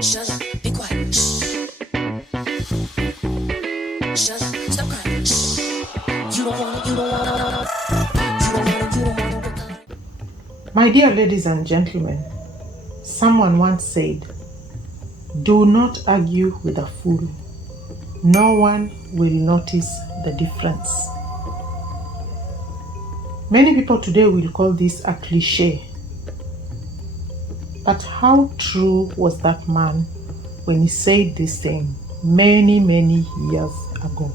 Shut up, be quiet. Shh. Shut up, stop crying. Shh. You don't wanna, you don't wanna, you don't wanna, you don't wanna. My dear ladies and gentlemen, someone once said, do not argue with a fool. No one will notice the difference. Many people today will call this a cliche. But how true was that man when he said this thing many, many years ago?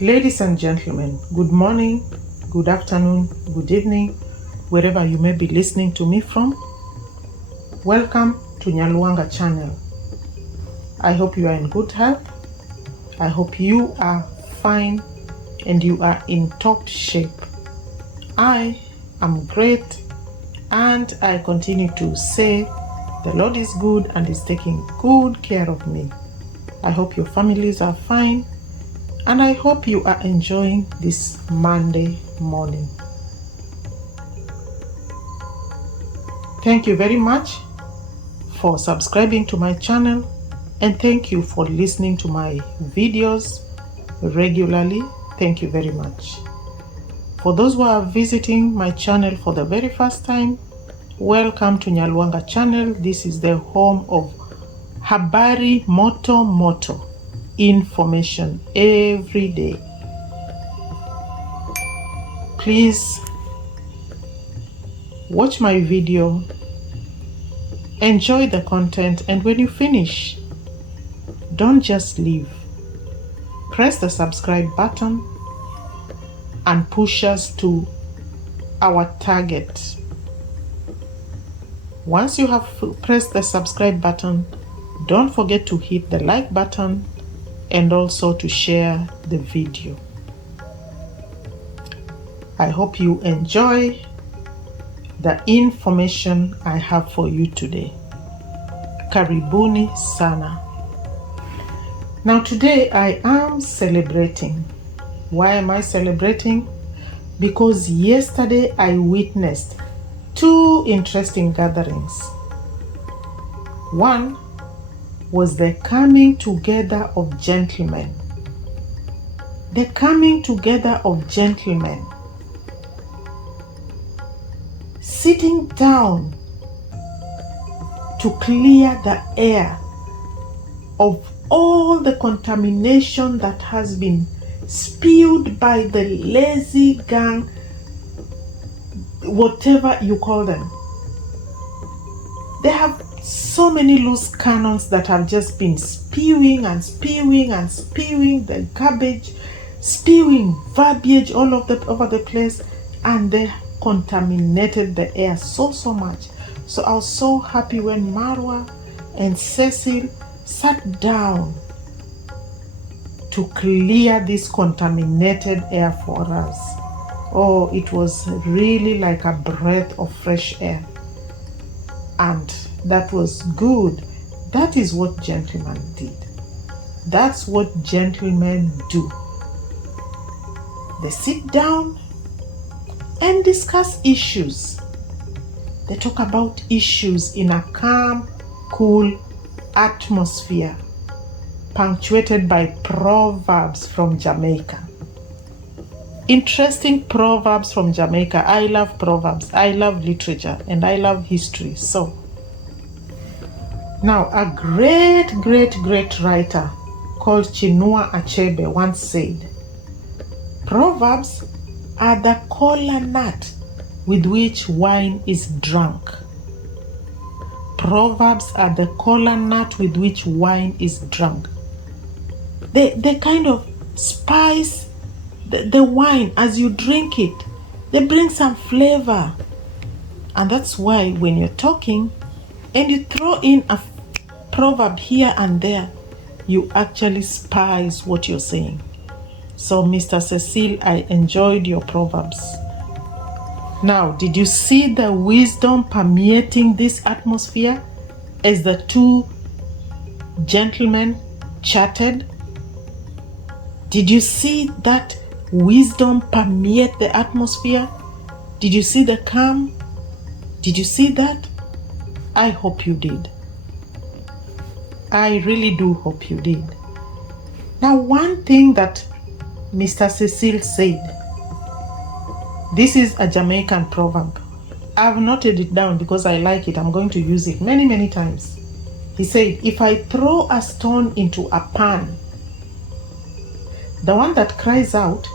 Ladies and gentlemen, good morning, good afternoon, good evening, wherever you may be listening to me from. Welcome to Nyabohanse channel. I hope you are in good health. I hope you are fine and you are in top shape. I am great and I continue to say the Lord is good and is taking good care of me. I hope your families are fine and I hope you are enjoying this Monday morning. Thank you very much for subscribing to my channel and thank you for listening to my videos regularly. Thank you very much. For those who are visiting my channel for the very first time, welcome to Nyabohanse channel. This is the home of habari moto information every day. Please watch my video, enjoy the content, and when you finish, don't just leave. Press the subscribe button and push us to our target. Once you have pressed the subscribe button, don't forget to hit the like button and also to share the video. I hope you enjoy the information I have for you today. Karibuni sana. Now today I am celebrating. Why am I celebrating? Because yesterday I witnessed two interesting gatherings. One was the coming together of gentlemen. The coming together of gentlemen. Sitting down to clear the air of all the contamination that has been spewed by the lazy gang, whatever you call them. They have so many loose cannons that have just been spewing and spewing and spewing the garbage, spewing verbiage all over the place, and they contaminated the air so much. So I was so happy when Marwa and Cecil sat down to clear this contaminated air for us. Oh, it was really like a breath of fresh air. And that was good. That is what gentlemen did. That's what gentlemen do. They sit down and discuss issues. They talk about issues in a calm, cool atmosphere, punctuated by proverbs from Jamaica. Interesting proverbs from Jamaica. I love proverbs, I love literature, and I love history. So now a great writer called Chinua Achebe once said, Proverbs are the cola nut with which wine is drunk. Proverbs are the cola nut with which wine is drunk. They kind of spice the wine as you drink it. They bring some flavor. And that's why when you're talking and you throw in a proverb here and there, you actually spice what you're saying. So Mr. Cecil, I enjoyed your proverbs. Now, did you see the wisdom permeating this atmosphere as the two gentlemen chatted? Did you see that wisdom permeate the atmosphere? Did you see the calm? Did you see that? I hope you did. I really do hope you did. Now, one thing that Mr. Cecil said, this is a Jamaican proverb. I've noted it down because I like it. I'm going to use it many, many times. He said, if I throw a stone into a pan, the one that cries out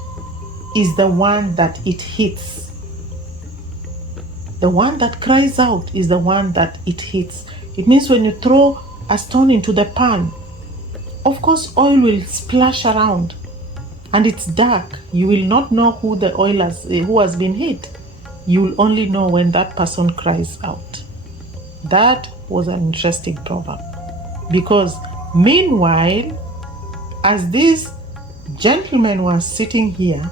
is the one that it hits. The one that cries out is the one that it hits. It means when you throw a stone into the pan, of course oil will splash around and it's dark. You will not know who the oil who has been hit. You will only know when that person cries out. That was an interesting proverb, because meanwhile, as these gentlemen were sitting here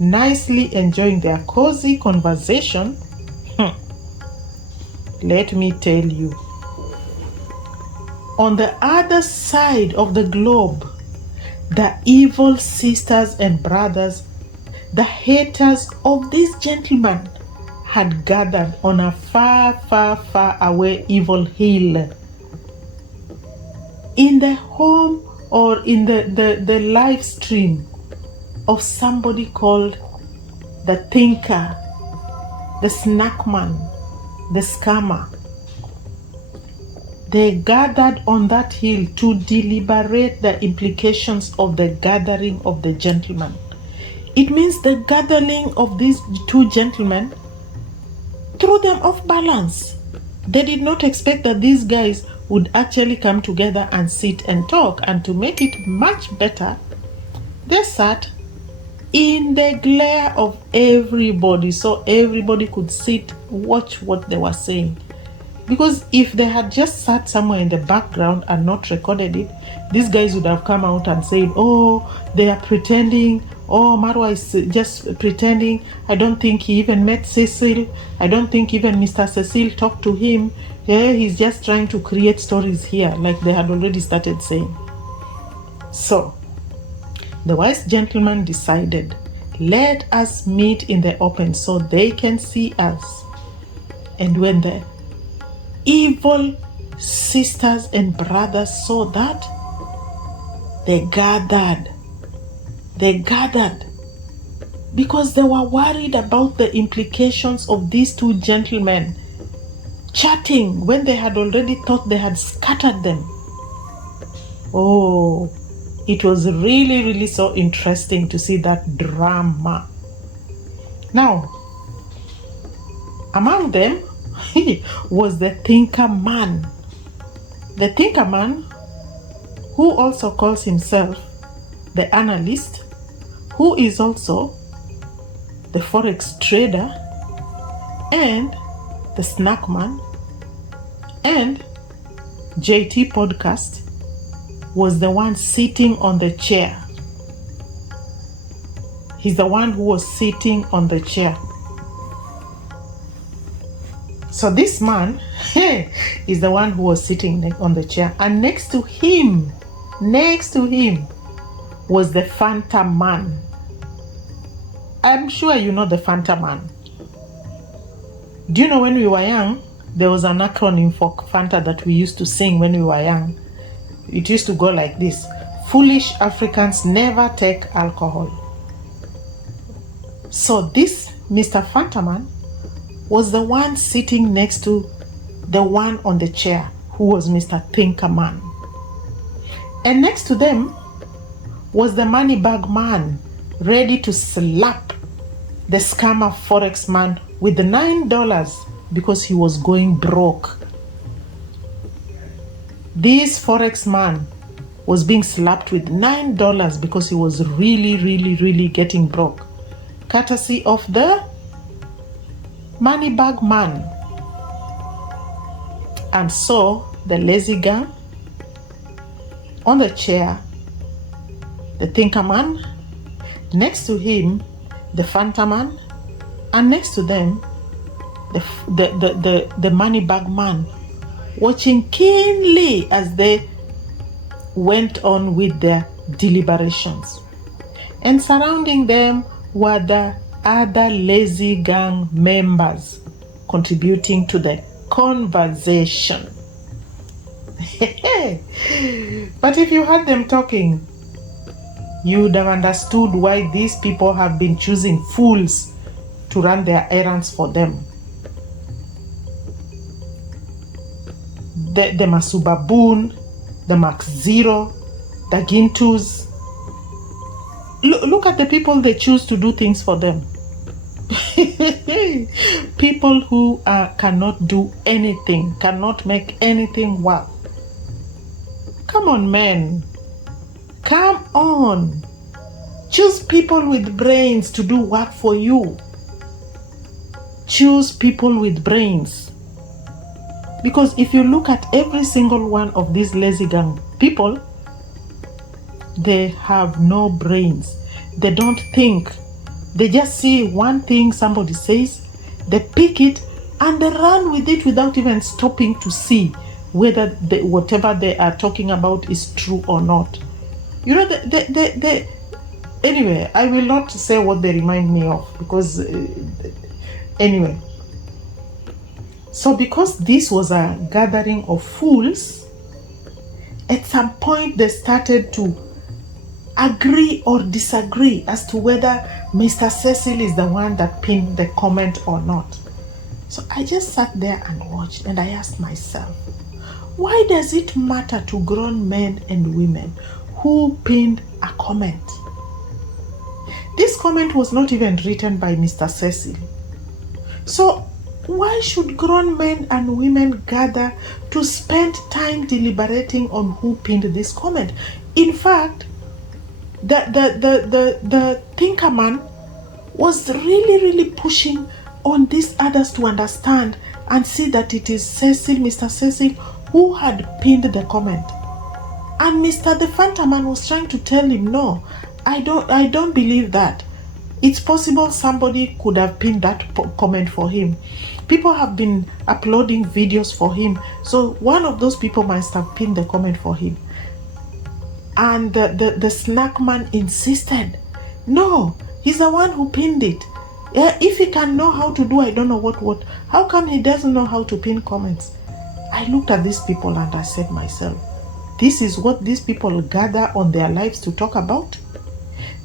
nicely enjoying their cozy conversation, let me tell you, on the other side of the globe, the evil sisters and brothers, the haters of these gentlemen, had gathered on a far, far, far away evil hill, in the home or in the live stream of somebody called the thinker, the snackman, the scammer. They gathered on that hill to deliberate the implications of the gathering of the gentlemen. It means the gathering of these two gentlemen threw them off balance. They did not expect that these guys would actually come together and sit and talk. And to make it much better, they sat in the glare of everybody, so everybody could sit, watch what they were saying. Because if they had just sat somewhere in the background and not recorded it, these guys would have come out and said, oh, they are pretending. Oh, Marwa is just pretending. I don't think he even met Cecil. I don't think even Mr. Cecil talked to him. Yeah, he's just trying to create stories here, like they had already started saying. So, the wise gentleman decided, let us meet in the open so they can see us. And when the evil sisters and brothers saw that, they gathered because they were worried about the implications of these two gentlemen chatting when they had already thought they had scattered them. Oh, it was really, really so interesting to see that drama. Now, among them was the thinker man. The thinker man, who also calls himself the analyst, who is also the forex trader and the snack man and JT podcast, was the one sitting on the chair. He's the one who was sitting on the chair. So this man is the one who was sitting on the chair, and next to him was the Fanta man. I'm sure you know the Fanta man. Do you know when we were young, there was an acronym for Fanta that we used to sing when we were young? It used to go like this: foolish Africans never take alcohol. So this Mr. Fanta man was the one sitting next to the one on the chair, who was Mr. Thinker man. And next to them was the money bag man, ready to slap the scammer forex man with the $9 because he was going broke. This forex man was being slapped with $9 because he was really, really, really getting broke, courtesy of the money bag man. And so the lazy gang on the chair, the thinker man, next to him the Fanta man, and next to them the money bag man, watching keenly as they went on with their deliberations. And surrounding them were the other lazy gang members, contributing to the conversation. But if you heard them talking, you would have understood why these people have been choosing fools to run their errands for them. The Masuba Boon, the Max Zero, the Gintus. Look at the people they choose to do things for them. People who cannot do anything, cannot make anything work. Come on, men. Come on. Choose people with brains to do work for you. Choose people with brains. Because if you look at every single one of these lazy gang people, they have no brains. They don't think. They just see one thing somebody says, they pick it and they run with it without even stopping to see whether whatever they are talking about is true or not. You know, anyway, I will not say what they remind me of because, anyway. So because this was a gathering of fools, at some point they started to agree or disagree as to whether Mr. Cecil is the one that pinned the comment or not. So I just sat there and watched, and I asked myself, why does it matter to grown men and women who pinned a comment? This comment was not even written by Mr. Cecil. So why should grown men and women gather to spend time deliberating on who pinned this comment? In fact, the thinker man was really pushing on these others to understand and see that it is Cecil, Mr. Cecil, who had pinned the comment. And Mr. the Fanta man was trying to tell him, no, I don't believe that. It's possible somebody could have pinned that comment for him. People have been uploading videos for him, so one of those people must have pinned the comment for him. And the snack man insisted, no, he's the one who pinned it. If he can know how to do, I don't know what. How come he doesn't know how to pin comments? I looked at these people and I said myself, this is what these people gather on their lives to talk about?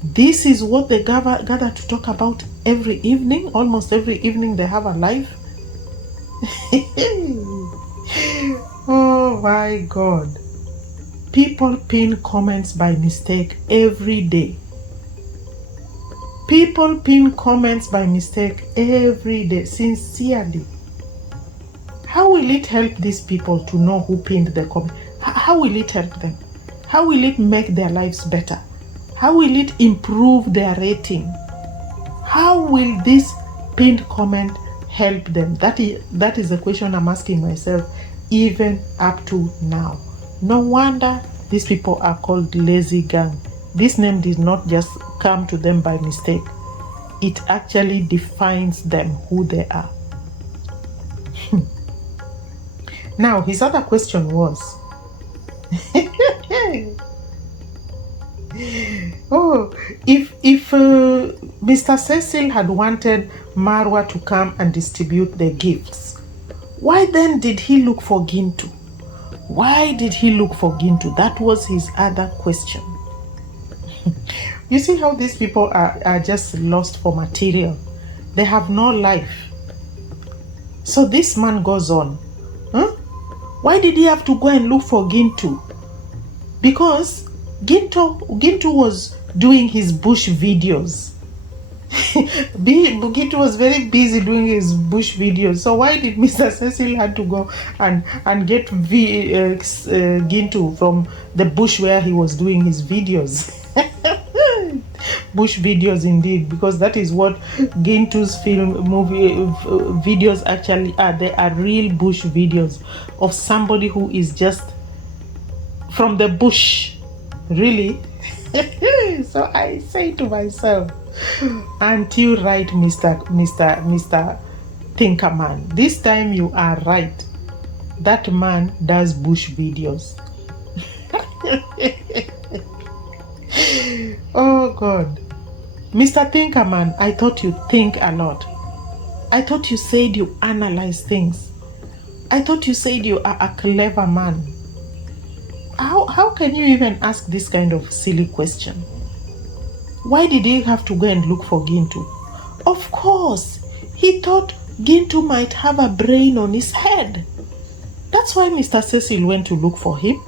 This is what they gather to talk about every evening? Almost every evening they have a live? Oh my God. People pin comments by mistake every day. People pin comments by mistake every day, sincerely. How will it help these people to know who pinned the comment? How will it help them? How will it make their lives better? How will it improve their rating? How will this pinned comment help them? That is the question I'm asking myself even up to now. No wonder these people are called lazy gang. This name did not just come to them by mistake. It actually defines them, who they are. Now, his other question was, oh, if Mr. Cecil had wanted Marwa to come and distribute the gifts, why then did he look for Gintu? Why did he look for Gintu? That was his other question. You see how these people are just lost for material. They have no life. So this man goes on. Huh? Why did he have to go and look for Gintu? Because Gintu was doing his bush videos. Gintu was very busy doing his bush videos. So why did Mr. Cecil had to go and get Gintu from the bush where he was doing his videos? Bush videos indeed, because that is what Gintu's videos actually are. They are real bush videos of somebody who is just from the bush, really. So I say to myself, aren't you right, Mr. Thinker Man? This time you are right. That man does bush videos. Oh God. Mr. Thinker Man, I thought you think a lot. I thought you said you analyze things. I thought you said you are a clever man. How can you even ask this kind of silly question? Why did he have to go and look for Gintu? Of course, he thought Gintu might have a brain on his head. That's why Mr. Cecil went to look for him.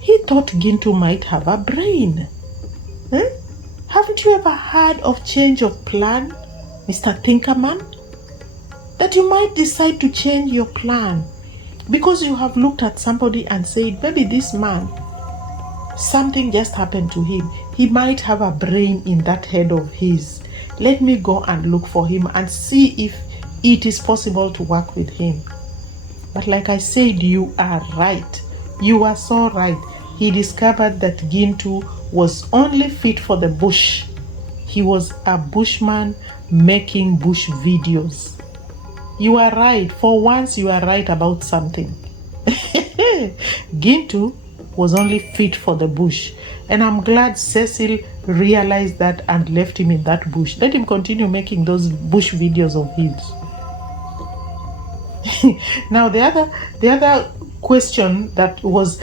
He thought Gintu might have a brain. Eh? Haven't you ever heard of change of plan, Mr. Thinkerman? That you might decide to change your plan because you have looked at somebody and said, maybe this man, something just happened to him. He might have a brain in that head of his. Let me go and look for him and see if it is possible to work with him. But like I said, you are right. You are so right. He discovered that Gintu was only fit for the bush. He was a bushman making bush videos. You are right. For once, you are right about something. Gintu was only fit for the bush. And I'm glad Cecil realized that and left him in that bush. Let him continue making those bush videos of his. Now the other question that was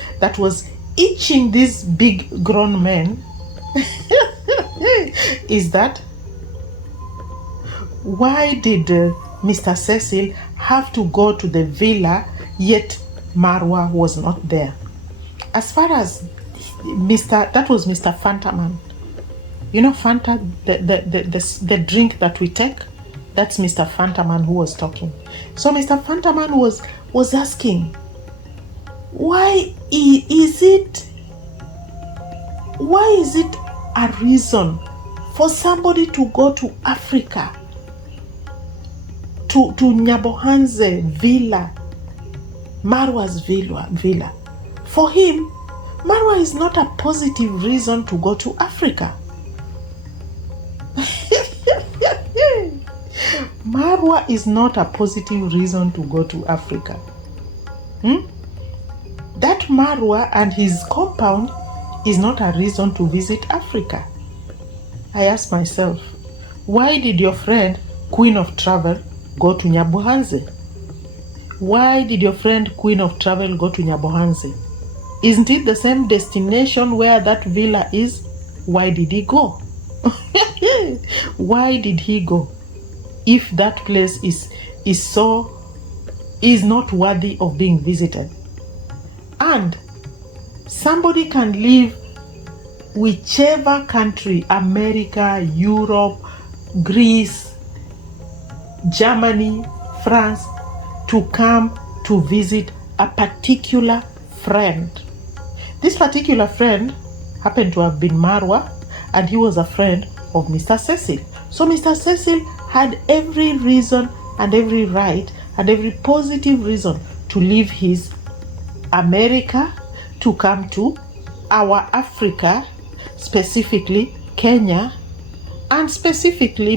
itching these big grown men is that why did Mr. Cecil have to go to the villa yet Marwa was not there? As far as that was Mr. Fantaman. You know Fanta, the drink that we take? That's Mr. Fantaman who was talking. So Mr. Fantaman was asking, why is it a reason for somebody to go to Africa, to Nyabohanse villa, Marwa's villa? For him, Marwa is not a positive reason to go to Africa. Marwa is not a positive reason to go to Africa. That Marwa and his compound is not a reason to visit Africa. I ask myself, why did your friend, Queen of Travel, go to Nyabohanse? Why did your friend, Queen of Travel, go to Nyabohanse? Isn't it the same destination where that villa is? Why did he go? Why did he go? If that place is not worthy of being visited. And somebody can leave whichever country, America, Europe, Greece, Germany, France, to come to visit a particular friend. This particular friend happened to have been Marwa, and he was a friend of Mr. Cecil. So Mr. Cecil had every reason and every right and every positive reason to leave his America to come to our Africa, specifically Kenya, and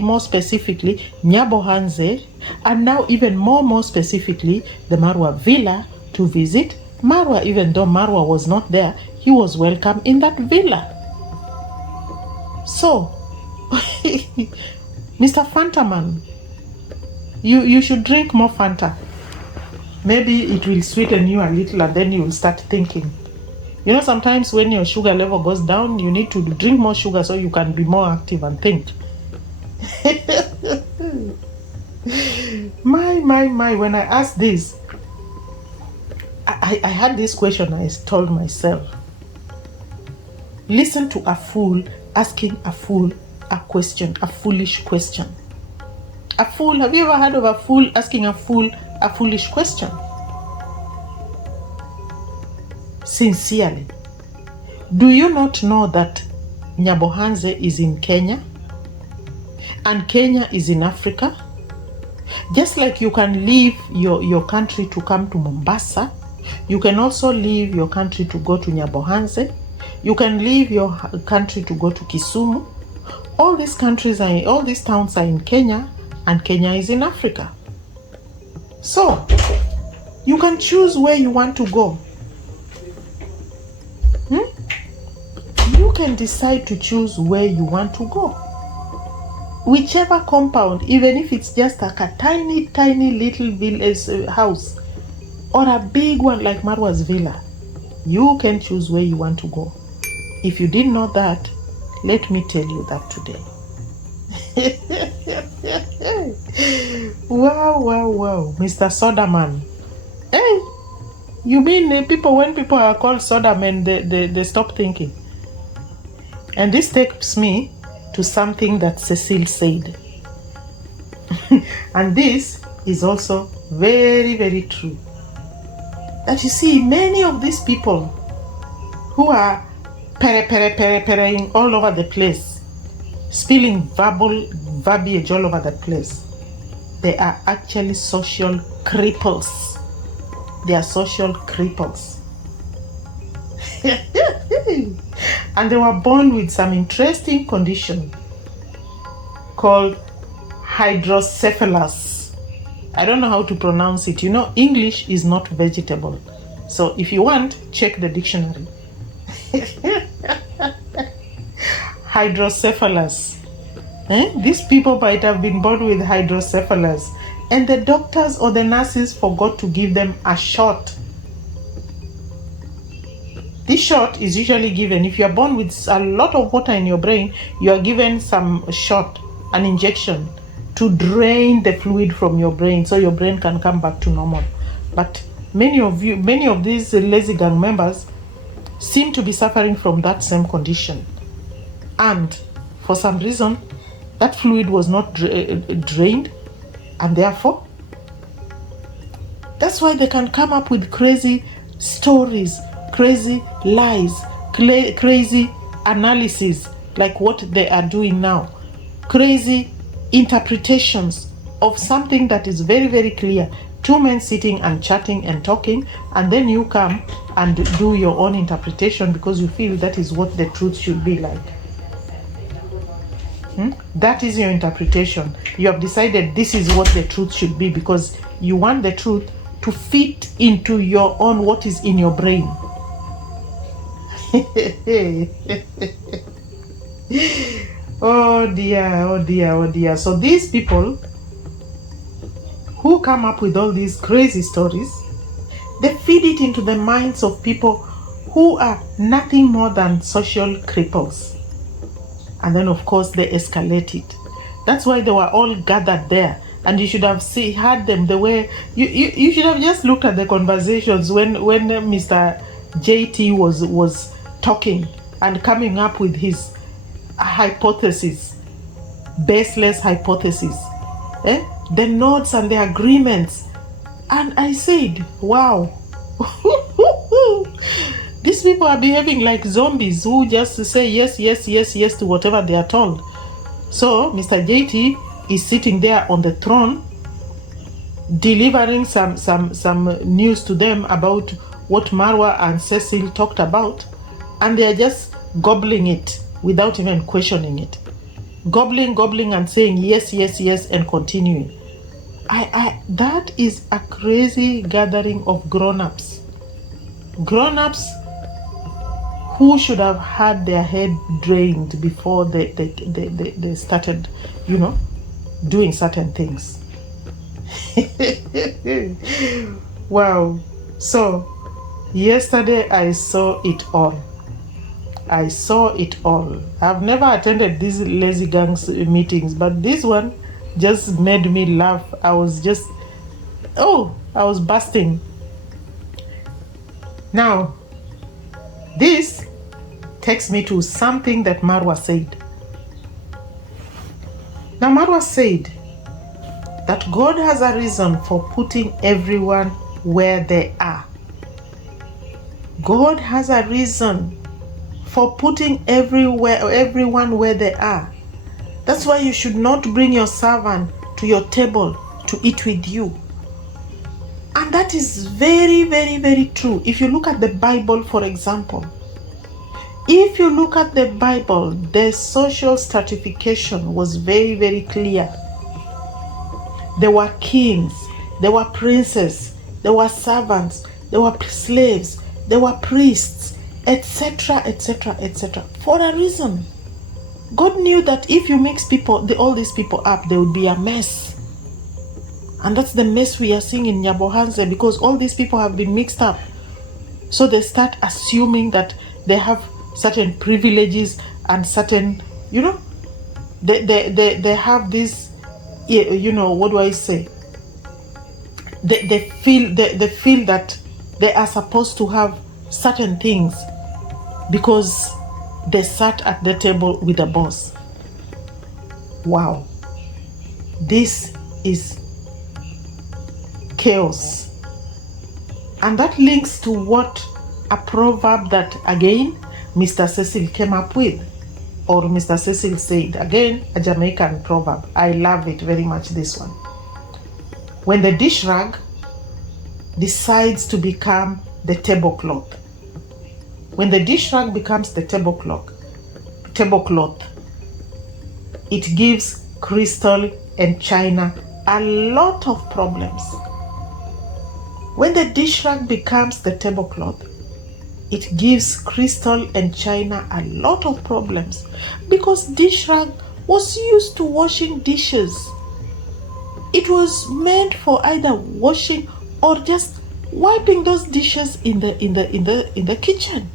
more specifically Nyabohanse, and now even more specifically the Marwa villa to visit Marwa. Even though Marwa was not there, he was welcome in that villa. So Mr. Fantaman, you should drink more Fanta. Maybe it will sweeten you a little and then you will start thinking. You know, sometimes when your sugar level goes down, you need to drink more sugar so you can be more active and think. My, when I asked this, I had this question I told myself. Listen to a fool asking a fool a question, a foolish question. A fool, have you ever heard of a fool asking a fool a foolish question? Sincerely, do you not know that Nyabohanse is in Kenya and Kenya is in Africa? Just like you can leave your country to come to Mombasa, you can also leave your country to go to Nyabohanse. You can leave your country to go to Kisumu. All these towns are in Kenya, and Kenya is in Africa. So you can choose where you want to go. You can decide to choose where you want to go. Whichever compound, even if it's just like a tiny little village house, or a big one like Marwa's villa. You can choose where you want to go. If you didn't know that, let me tell you that today. Wow, Mr. Sodaman. Hey, you mean when people are called Sodaman, they stop thinking. And this takes me to something that Cecil said. And this is also very, very true. That you see, many of these people who are perring all over the place, spilling verbiage all over the place, they are actually social cripples. They are social cripples. And they were born with some interesting condition called hydrocephalus. I don't know how to pronounce it. You know, English is not vegetable. So if you want, check the dictionary. Hydrocephalus. These people might have been born with hydrocephalus, and the doctors or the nurses forgot to give them a shot. This shot is usually given if you are born with a lot of water in your brain. You are given some shot, an injection, to drain the fluid from your brain so your brain can come back to normal. But many of these lazy gang members seem to be suffering from that same condition, and for some reason that fluid was not drained, and therefore that's why they can come up with crazy stories, crazy lies, crazy analysis like what they are doing now, crazy interpretations of something that is very, very clear. Two men sitting and chatting and talking, and then you come and do your own interpretation because you feel that is what the truth should be like. That is your interpretation. You have decided this is what the truth should be because you want the truth to fit into your own, what is in your brain. Oh dear. So these people who come up with all these crazy stories, they feed it into the minds of people who are nothing more than social cripples. And then of course they escalate it. That's why they were all gathered there. And you should have heard them the way you should have just looked at the conversations when Mr. JT was talking and coming up with his hypothesis, baseless hypothesis, the nods and the agreements. And I said, wow. These people are behaving like zombies who just say yes to whatever they are told. So Mr. JT is sitting there on the throne, delivering some news to them about what Marwa and Cecil talked about, and they are just gobbling it without even questioning it. Gobbling and saying yes and continuing. That is a crazy gathering of grown-ups. Grown-ups who should have had their head drained before they started, doing certain things. Wow. So yesterday I saw it all. I've never attended these lazy gangs meetings, but this one just made me laugh. I was busting. Now, this takes me to something that Marwa said. Now, Marwa said that God has a reason for putting everyone where they are. God has a reason for putting everyone where they are. That's why you should not bring your servant to your table to eat with you. And that is very, very, very true. If you look at the Bible, for example, the social stratification was very, very clear. There were kings, there were princes, there were servants, there were slaves, there were priests, etc. For a reason. God knew that if you mix all these people up, there would be a mess. And that's the mess we are seeing in Nyabohanse, because all these people have been mixed up. So they start assuming that they have certain privileges and certain, they have this, what do I say? They feel that they are supposed to have certain things because they sat at the table with the boss. Wow. This is chaos. And that links to what a proverb that, again, Mr. Cecil came up with, or Mr. Cecil said. Again, a Jamaican proverb. I love it very much, this one. When the dish rag decides to become the tablecloth. When the dish rag becomes the tablecloth, it gives crystal and china a lot of problems. When the dish rag becomes the tablecloth, it gives crystal and china a lot of problems, because dish rag was used to washing dishes. It was meant for either washing or just wiping those dishes in the kitchen.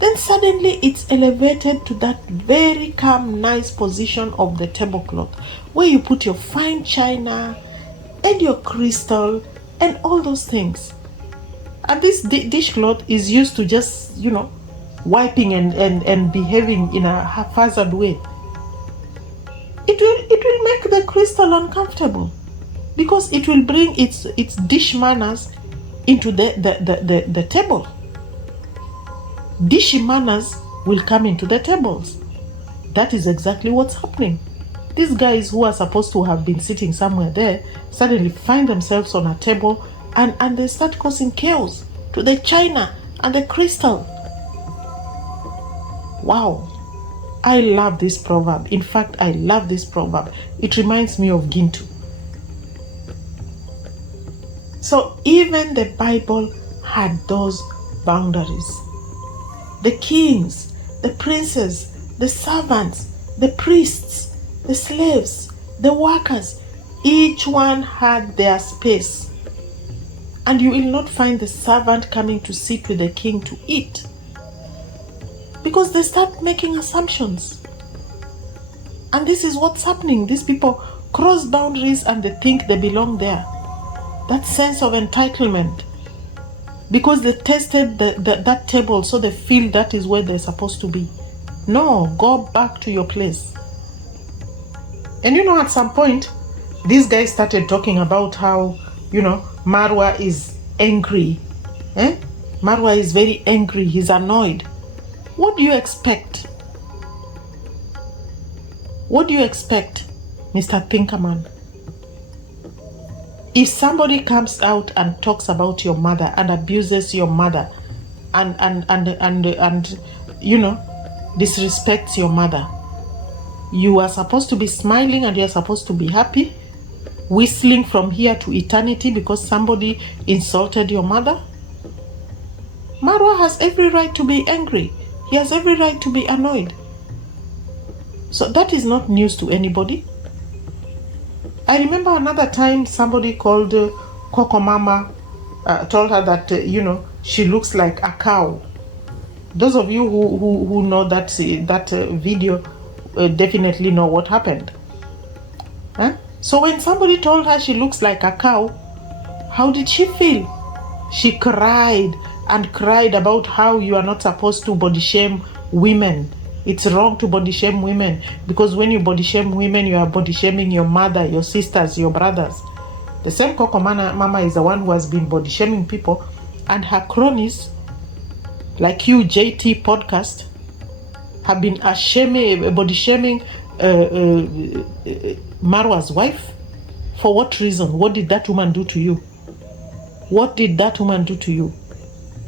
Then suddenly it's elevated to that very calm, nice position of the tablecloth, where you put your fine china and your crystal and all those things. And this dishcloth is used to just, wiping and behaving in a haphazard way. It will make the crystal uncomfortable, because it will bring its dish manners into the table. Dish manners will come into the tables. That is exactly what's happening. These guys who are supposed to have been sitting somewhere there suddenly find themselves on a table, and they start causing chaos to the china and the crystal. Wow. I love this proverb. In fact, I love this proverb. It reminds me of Gintu. So even the Bible had those boundaries. The kings, the princes, the servants, the priests, the slaves, the workers, each one had their space. And you will not find the servant coming to sit with the king to eat, because they start making assumptions. And this is what's happening. These people cross boundaries and they think they belong there. That sense of entitlement, because they tested that table, so they feel that is where they're supposed to be. No, go back to your place. And at some point, these guys started talking about how, Marwa is angry. Marwa is very angry. He's annoyed. What do you expect? What do you expect, Mr. Thinkerman? If somebody comes out and talks about your mother and abuses your mother and disrespects your mother, you are supposed to be smiling and you are supposed to be happy, whistling from here to eternity because somebody insulted your mother? Marwa has every right to be angry. He has every right to be annoyed. So that is not news to anybody. I remember another time somebody called Coco Mama, told her that, she looks like a cow. Those of you who know that video definitely know what happened. So when somebody told her she looks like a cow, how did she feel? She cried and cried about how you are not supposed to body shame women. It's wrong to body shame women, because when you body shame women, you are body shaming your mother, your sisters, your brothers. The same Coco Mama is the one who has been body shaming people, and her cronies, like you, JT Podcast, have been body shaming Marwa's wife. For what reason? What did that woman do to you? What did that woman do to you?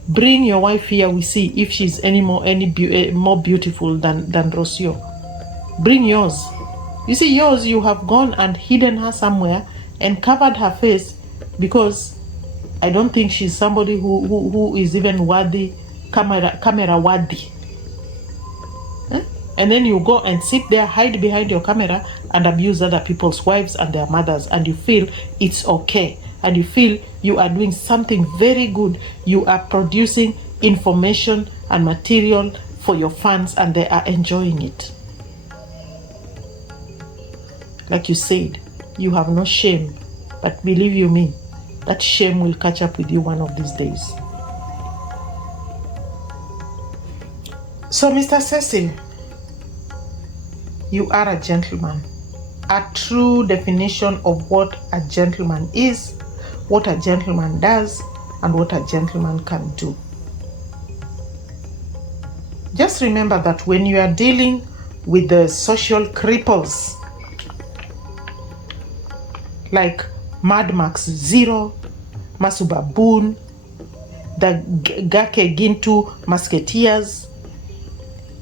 Bring your wife here, we see if she's any more beautiful than Rocio. Bring yours. You see, yours, you have gone and hidden her somewhere and covered her face, because I don't think she's somebody who is even worthy, camera worthy. And then you go and sit there, hide behind your camera and abuse other people's wives and their mothers, and you feel it's okay, and you feel you are doing something very good. You are producing information and material for your fans and they are enjoying it. Like you said, you have no shame, but believe you me, that shame will catch up with you one of these days. So, Mr. Cecil, you are a gentleman. A true definition of what a gentleman is, what a gentleman does, and what a gentleman can do. Just remember that when you are dealing with the social cripples like Mad Max Zero, Masubaboon, the Gake Gintu Musketeers,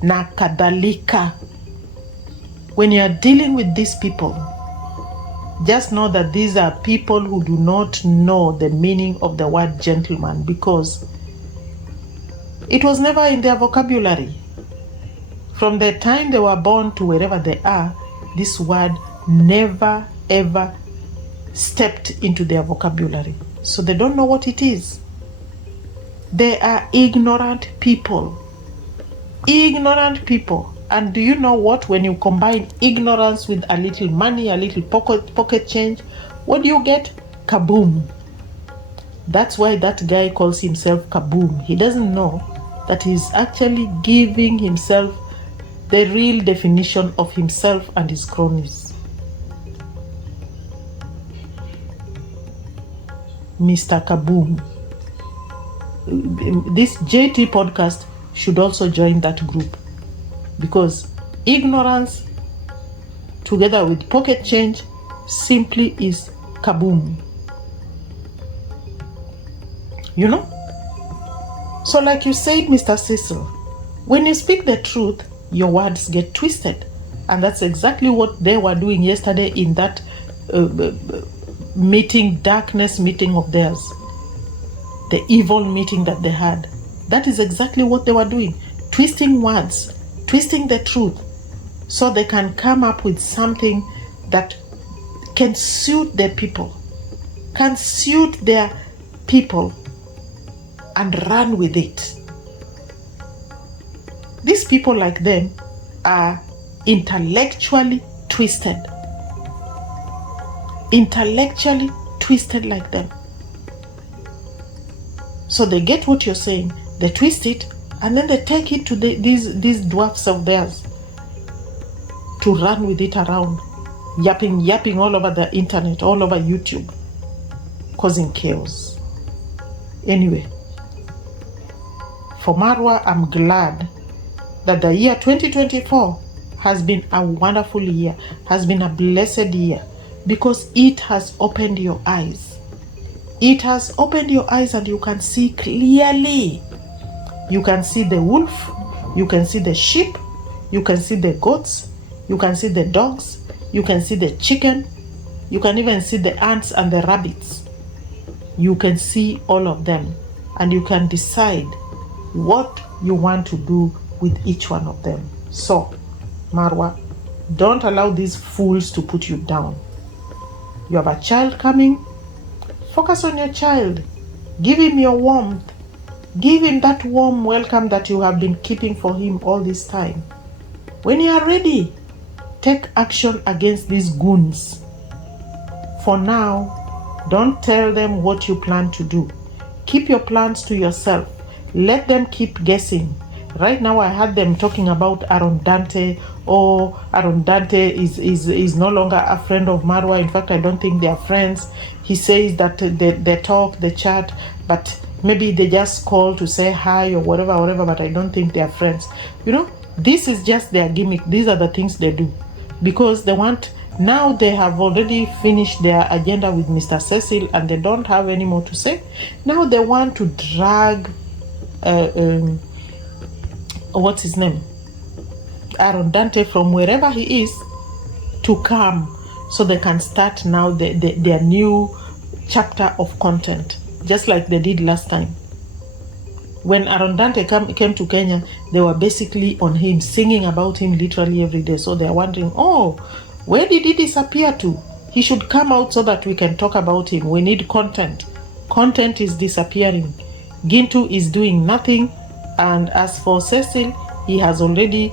na kadhalika, when you are dealing with these people, just know that these are people who do not know the meaning of the word gentleman, because it was never in their vocabulary. From the time they were born to wherever they are, this word never ever stepped into their vocabulary. So they don't know what it is. They are ignorant people. Ignorant people. And do you know what? When you combine ignorance with a little money, a little pocket change, what do you get? Kaboom. That's why that guy calls himself Kaboom. He doesn't know that he's actually giving himself the real definition of himself and his cronies. Mr. Kaboom. This JT podcast should also join that group, because ignorance together with pocket change simply is kaboom. You know? So like you said, Mr. Cecil, when you speak the truth, your words get twisted. And that's exactly what they were doing yesterday in that darkness meeting of theirs. The evil meeting that they had. That is exactly what they were doing. Twisting words, twisting the truth, so they can come up with something that can suit their people, can suit their people, and run with it. These people like them are intellectually twisted. Intellectually twisted like them. So they get what you're saying, they twist it, and then they take it to these dwarfs of theirs to run with it around, yapping all over the internet, all over YouTube, causing chaos. Anyway, for Marwa, I'm glad that the year 2024 has been a wonderful year, has been a blessed year, because it has opened your eyes. It has opened your eyes and you can see clearly. You can see the wolf, you can see the sheep, you can see the goats, you can see the dogs, you can see the chicken, you can even see the ants and the rabbits. You can see all of them and you can decide what you want to do with each one of them. So, Marwa, don't allow these fools to put you down. You have a child coming. Focus on your child. Give him your warmth. Give him that warm welcome that you have been keeping for him all this time. When you are ready, take action against these goons. For now, don't tell them what you plan to do. Keep your plans to yourself. Let them keep guessing. Right now I had them talking about Aaron Dante. Oh, Aaron Dante is no longer a friend of Marwa. In fact, I don't think they are friends. He says that they talk, they chat, but maybe they just call to say hi or whatever, but I don't think they are friends. You know, this is just their gimmick. These are the things they do. Because they want, now they have already finished their agenda with Mr. Cecil and they don't have any more to say. Now they want to drag, what's his name? Aaron Dante from wherever he is to come so they can start now their new chapter of content, just like they did last time. When Arondante came to Kenya, they were basically on him, singing about him literally every day. So they're wondering, oh, where did he disappear to? He should come out so that we can talk about him. We need content. Content is disappearing. Gintu is doing nothing. And as for Cecil, he has already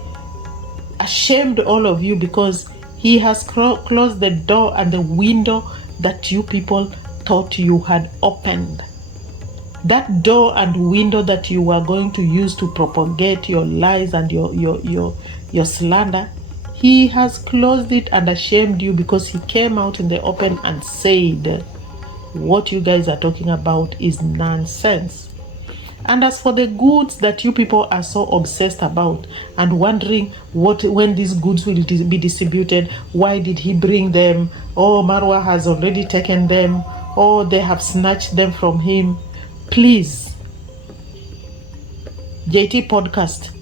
ashamed all of you because he has closed the door and the window that you people thought you had opened. That door and window that you were going to use to propagate your lies and your slander, he has closed it and ashamed you because he came out in the open and said, what you guys are talking about is nonsense. And as for the goods that you people are so obsessed about and wondering when these goods will be distributed, why did he bring them? Oh, Marwa has already taken them. Oh, they have snatched them from him. Please, JT Podcast,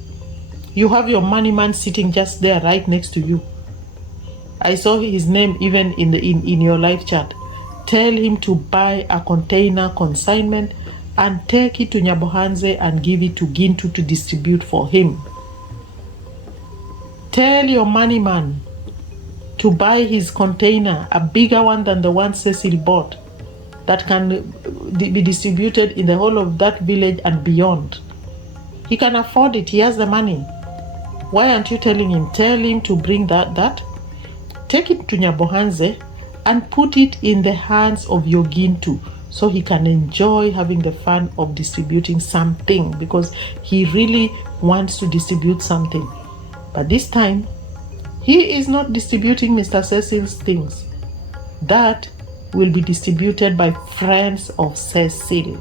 you have your money man sitting just there right next to you. I saw his name even in your live chat. Tell him to buy a container consignment and take it to Nyabohanse and give it to Gintu to distribute for him. Tell your money man to buy his container, a bigger one than the one Cecil bought, that can be distributed in the whole of that village and beyond. He can afford it. He has the money. Why aren't you telling him? Tell him to bring that. Take it to Nyabohanse and put it in the hands of your Gintu so he can enjoy having the fun of distributing something, because he really wants to distribute something. But this time, he is not distributing Mr. Cecil's things. That will be distributed by friends of Cecil.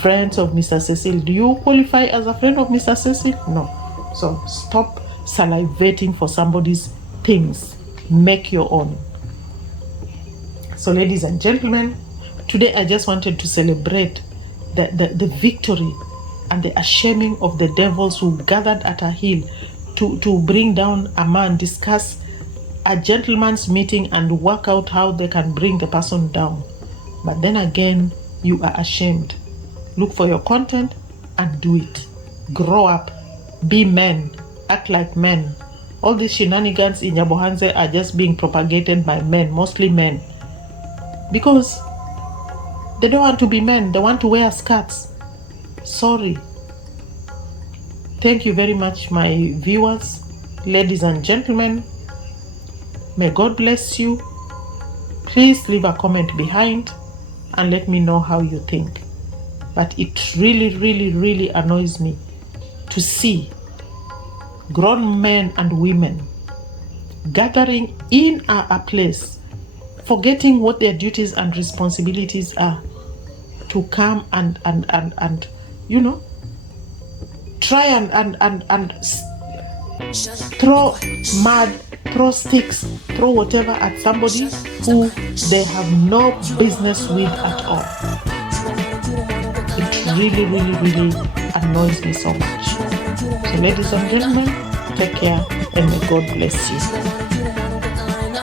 Friends of Mr. Cecil. Do you qualify as a friend of Mr. Cecil? No. So stop salivating for somebody's things. Make your own. So ladies and gentlemen, today I just wanted to celebrate the victory and the shaming of the devils who gathered at a hill to bring down a man, discuss a gentleman's meeting and work out how they can bring the person down. But then again, you are ashamed. Look for your content and do it. Grow up. Be men. Act like men. All these shenanigans in Nyabohanse are just being propagated by men, mostly men. Because they don't want to be men. They want to wear skirts. Sorry. Thank you very much, my viewers, ladies and gentlemen. May God bless you. Please leave a comment behind and let me know how you think. But it really, really, really annoys me to see grown men and women gathering in a place, forgetting what their duties and responsibilities are, to come and you know, try and throw mud, throw sticks, throw whatever at somebody who they have no business with at all. It really, really, really annoys me so much. So ladies and gentlemen, take care and may God bless you.